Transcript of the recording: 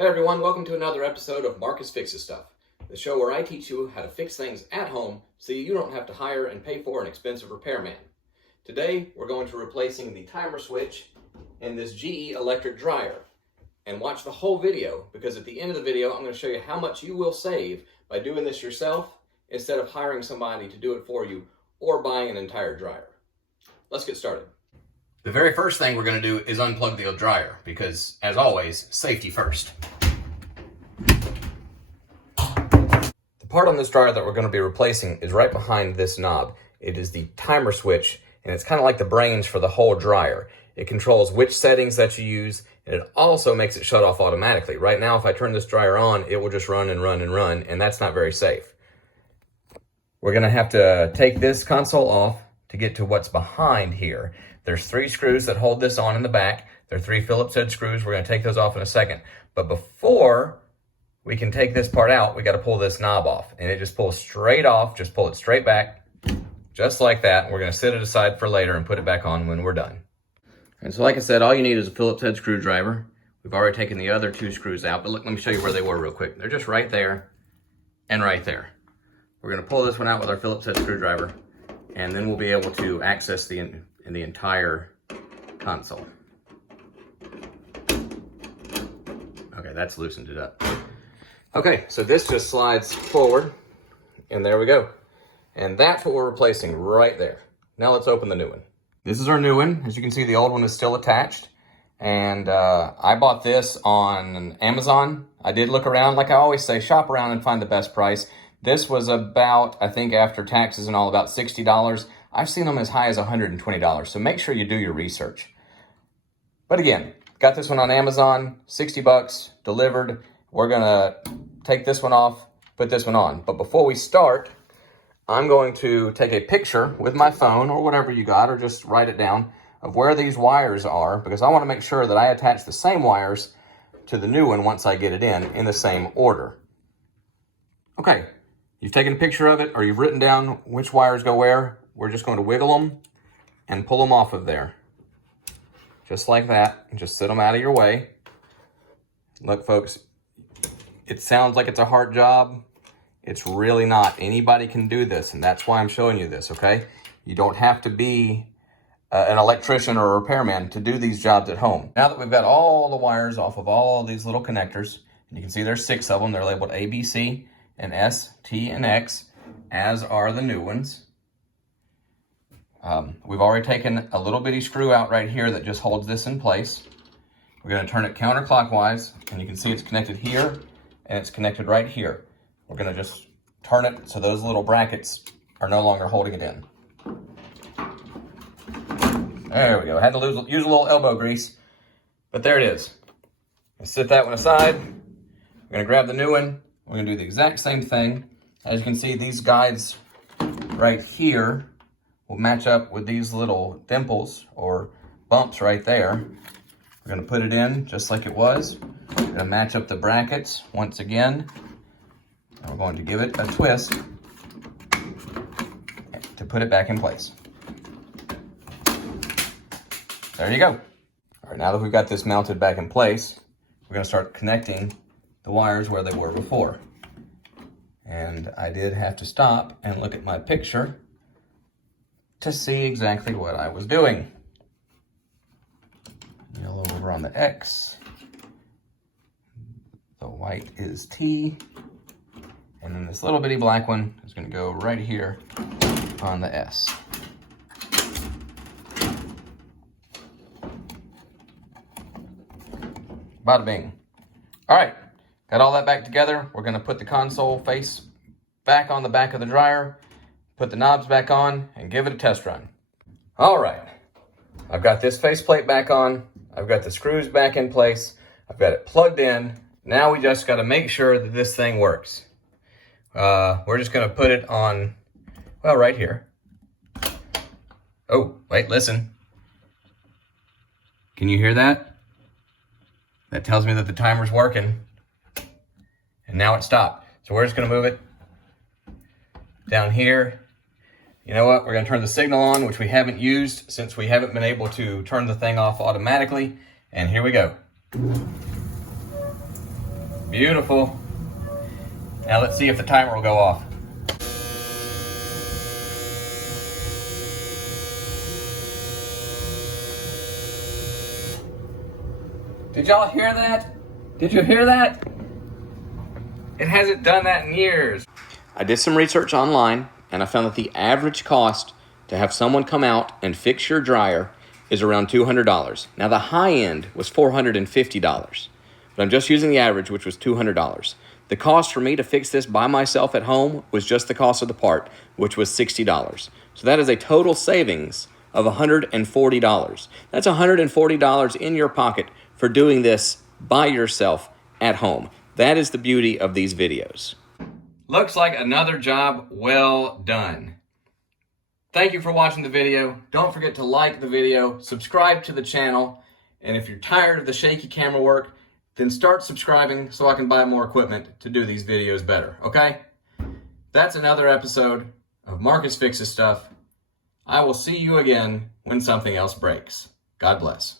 Hey everyone, welcome to another episode of Marcus Fixes Stuff, the show where I teach you how to fix things at home so you don't have to hire and pay for an expensive repairman. Today, we're going to replacing the timer switch in this GE electric dryer. And watch the whole video, because at the end of the video, I'm going to show you how much you will save by doing this yourself instead of hiring somebody to do it for you or buying an entire dryer. Let's get started. The very first thing we're going to do is unplug the dryer because, as always, safety first. The part on this dryer that we're going to be replacing is right behind this knob. It is the timer switch, and it's kind of like the brains for the whole dryer. It controls which settings that you use, and it also makes it shut off automatically. Right now, if I turn this dryer on, it will just run and run and run, and that's not very safe. We're going to have to take this console off to get to what's behind here. There's 3 screws that hold this on in the back. They're 3 Phillips head screws. We're going to take those off in a second. But before we can take this part out, we got to pull this knob off. And it just pulls straight off. Just pull it straight back, just like that. We're going to set it aside for later and put it back on when we're done. And so like I said, all you need is a Phillips head screwdriver. We've already taken the other 2 screws out, but look, let me show you where they were real quick. They're just right there and right there. We're going to pull this one out with our Phillips head screwdriver, and then we'll be able to access the entire console. Okay, that's loosened it up. Okay, so this just slides forward, and there we go. And that's what we're replacing right there. Now let's open the new one. This is our new one. As you can see, the old one is still attached. And I bought this on Amazon. I did look around. Like I always say, shop around and find the best price. This was about, I think after taxes and all, about $60. I've seen them as high as $120, so make sure you do your research. But again, got this one on Amazon, 60 bucks, delivered. We're gonna take this one off, put this one on. But before we start, I'm going to take a picture with my phone or whatever you got, or just write it down, of where these wires are, because I wanna make sure that I attach the same wires to the new one once I get it in the same order. Okay, you've taken a picture of it, or you've written down which wires go where. We're just going to wiggle them and pull them off of there. Just like that, and just sit them out of your way. Look, folks, it sounds like it's a hard job. It's really not. Anybody can do this, and that's why I'm showing you this, okay? You don't have to be an electrician or a repairman to do these jobs at home. Now that we've got all the wires off of all these little connectors, and you can see there's 6 of them. They're labeled A, B, C, and S, T, and X, as are the new ones. We've already taken a little bitty screw out right here that just holds this in place. We're going to turn it counterclockwise, and you can see it's connected here, and it's connected right here. We're going to just turn it so those little brackets are no longer holding it in. There we go. Had to use a little elbow grease, but there it is. Let's set that one aside. We're going to grab the new one. We're going to do the exact same thing. As you can see, these guides right here will match up with these little dimples or bumps right there. We're going to put it in just like it was. We're going to match up the brackets once again. And we're going to give it a twist to put it back in place. There you go. All right, now that we've got this mounted back in place, we're going to start connecting the wires where they were before. And I did have to stop and look at my picture to see exactly what I was doing. Yellow over on the X. The white is T. And then this little bitty black one is going to go right here on the S. Bada bing. All right, got all that back together. We're going to put the console face back on the back of the dryer, put the knobs back on, and give it a test run. All right, I've got this faceplate back on. I've got the screws back in place. I've got it plugged in. Now we just got to make sure that this thing works. We're just going to put it on, well, right here. Oh, wait, listen. Can you hear that? That tells me that the timer's working. And now it stopped. So we're just going to move it down here. You know what? We're going to turn the signal on, which we haven't used since we haven't been able to turn the thing off automatically. And here we go. Beautiful. Now let's see if the timer will go off. Did y'all hear that? Did you hear that? It hasn't done that in years. I did some research online and I found that the average cost to have someone come out and fix your dryer is around $200. Now the high end was $450, but I'm just using the average, which was $200. The cost for me to fix this by myself at home was just the cost of the part, which was $60. So that is a total savings of $140. That's $140 in your pocket for doing this by yourself at home. That is the beauty of these videos. Looks like another job well done. Thank you for watching the video. Don't forget to like the video, subscribe to the channel, and if you're tired of the shaky camera work, then start subscribing so I can buy more equipment to do these videos better, okay? That's another episode of Marcus Fixes Stuff. I will see you again when something else breaks. God bless.